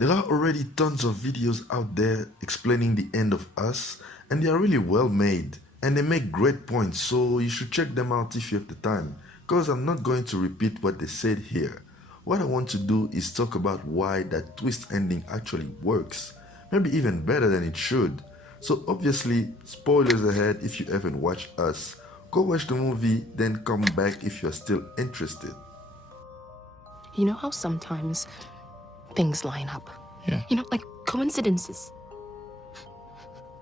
There are already tons of videos out there explaining the end of Us, and they are really well made, and they make great points, so you should check them out if you have the time, because I'm not going to repeat what they said here. What I want to do is talk about why that twist ending actually works, maybe even better than it should. So obviously, spoilers ahead if you haven't watched Us. Go watch the movie, then come back if you're still interested. You know how sometimes things line up? Yeah. You know, like coincidences.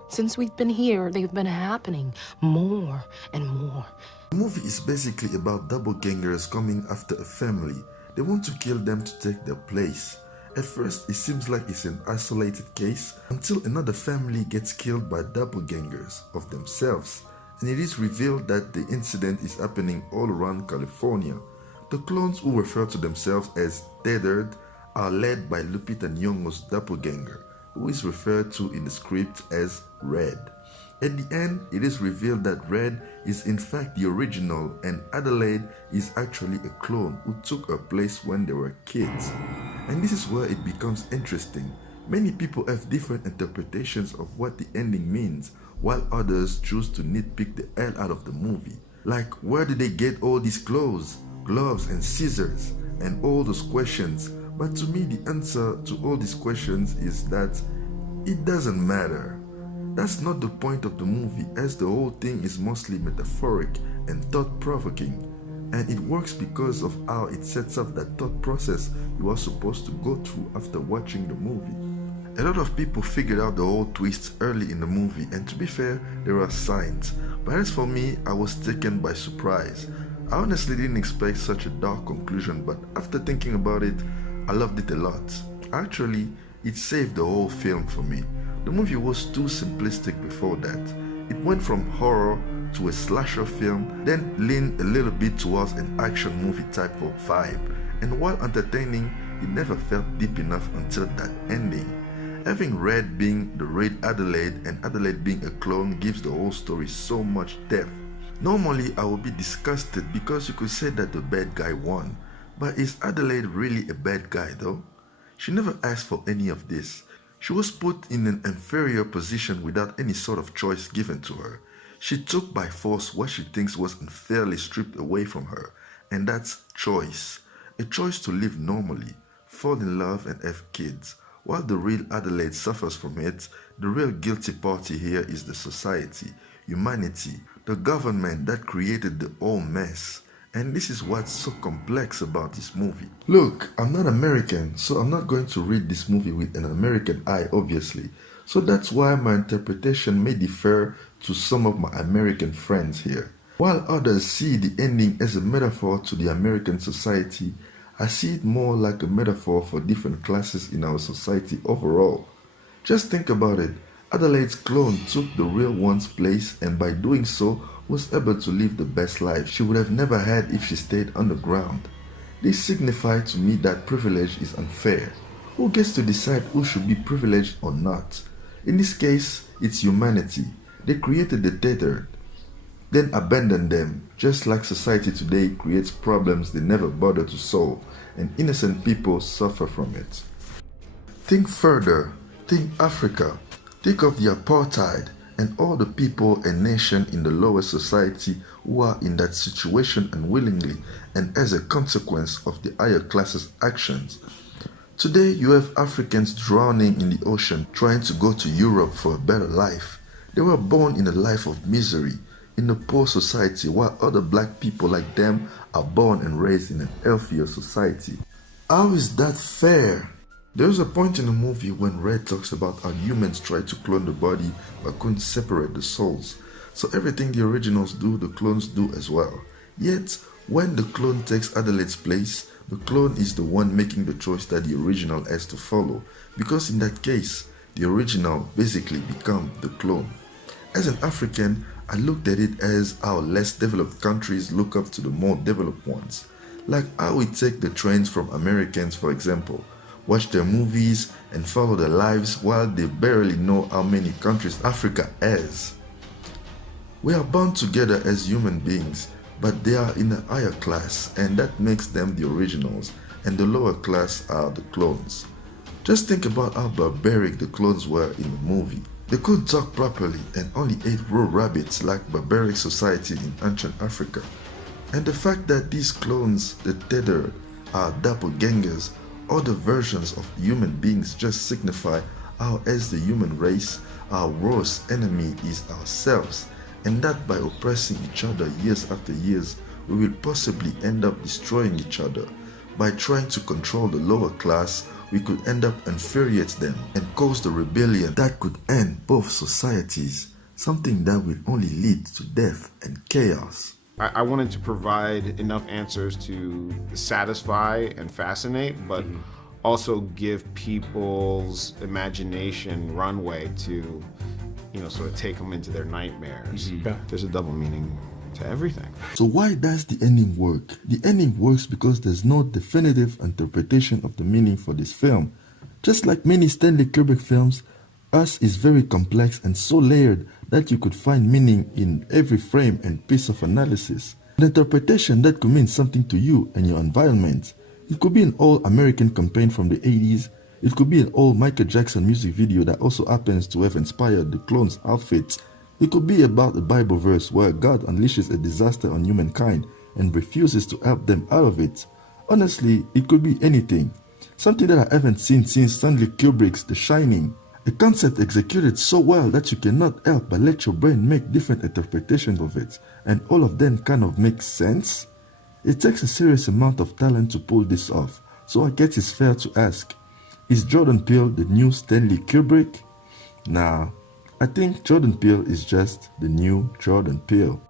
Since we've been here, they've been happening more and more. The movie is basically about doppelgangers coming after a family. They want to kill them to take their place. At first, it seems like it's an isolated case until another family gets killed by doppelgangers of themselves, and it is revealed that the incident is happening all around California. The clones, who refer to themselves as Tethered, are led by Lupita Nyong'o's doppelganger, who is referred to in the script as Red. At the end, it is revealed that Red is in fact the original and Adelaide is actually a clone who took her place when they were kids. And this is where it becomes interesting. Many people have different interpretations of what the ending means, while others choose to nitpick the hell out of the movie. Like, where did they get all these clothes, gloves and scissors, and all those questions? But to me, the answer to all these questions is that it doesn't matter. That's not the point of the movie, as the whole thing is mostly metaphoric and thought-provoking. And it works because of how it sets up that thought process you are supposed to go through after watching the movie. A lot of people figured out the whole twist early in the movie, and to be fair, there are signs. But as for me, I was taken by surprise. I honestly didn't expect such a dark conclusion, but after thinking about it, I loved it a lot. Actually, it saved the whole film for me. The movie was too simplistic before that. It went from horror to a slasher film, then leaned a little bit towards an action movie type of vibe. And while entertaining, it never felt deep enough until that ending. Having Red being the Red Adelaide and Adelaide being a clone gives the whole story so much depth. Normally, I would be disgusted because you could say that the bad guy won. But is Adelaide really a bad guy though? She never asked for any of this. She was put in an inferior position without any sort of choice given to her. She took by force what she thinks was unfairly stripped away from her, and that's choice. A choice to live normally, fall in love and have kids. While the real Adelaide suffers from it, the real guilty party here is the society, humanity, the government that created the whole mess. And this is what's so complex about this movie. Look, I'm not American, so I'm not going to read this movie with an American eye, obviously. So that's why my interpretation may differ to some of my American friends here. While others see the ending as a metaphor to the American society, I see it more like a metaphor for different classes in our society overall. Just think about it. Adelaide's clone took the real one's place, and by doing so, was able to live the best life she would have never had if she stayed underground. This signified to me that privilege is unfair. Who gets to decide who should be privileged or not? In this case, it's humanity. They created the tethered, then abandoned them, just like society today creates problems they never bother to solve, and innocent people suffer from it. Think further. Think Africa. Think of the apartheid and all the people and nation in the lower society who are in that situation unwillingly and as a consequence of the higher classes' actions. Today you have Africans drowning in the ocean trying to go to Europe for a better life. They were born in a life of misery, in a poor society, while other black people like them are born and raised in a healthier society. How is that fair? There's a point in the movie when Red talks about how humans tried to clone the body but couldn't separate the souls. So everything the originals do, the clones do as well. Yet, when the clone takes Adelaide's place, the clone is the one making the choice that the original has to follow, because in that case, the original basically becomes the clone. As an African, I looked at it as how less developed countries look up to the more developed ones. Like how we take the trends from Americans, for example, watch their movies and follow their lives while they barely know how many countries Africa has. We are bound together as human beings, but they are in a higher class, and that makes them the originals, and the lower class are the clones. Just think about how barbaric the clones were in the movie. They couldn't talk properly and only ate raw rabbits like barbaric society in ancient Africa. And the fact that these clones, the tethered, are doppelgangers, other versions of human beings, just signify how as the human race, our worst enemy is ourselves, and that by oppressing each other years after years, we will possibly end up destroying each other. By trying to control the lower class, we could end up infuriate them and cause the rebellion that could end both societies, something that will only lead to death and chaos. I wanted to provide enough answers to satisfy and fascinate, but also give people's imagination runway to, sort of take them into their nightmares. There's a double meaning to everything. So why does the ending work? The ending works because there's no definitive interpretation of the meaning for this film. Just like many Stanley Kubrick films, Us is very complex and so layered that you could find meaning in every frame and piece of analysis. An interpretation that could mean something to you and your environment. It could be an all-American campaign from the 80s. It could be an old Michael Jackson music video that also happens to have inspired the clones' outfits. It could be about a Bible verse where God unleashes a disaster on humankind and refuses to help them out of it. Honestly, it could be anything. Something that I haven't seen since Stanley Kubrick's The Shining. A concept executed so well that you cannot help but let your brain make different interpretations of it, and all of them kind of make sense. It takes a serious amount of talent to pull this off, so I guess it's fair to ask, is Jordan Peele the new Stanley Kubrick? Nah, I think Jordan Peele is just the new Jordan Peele.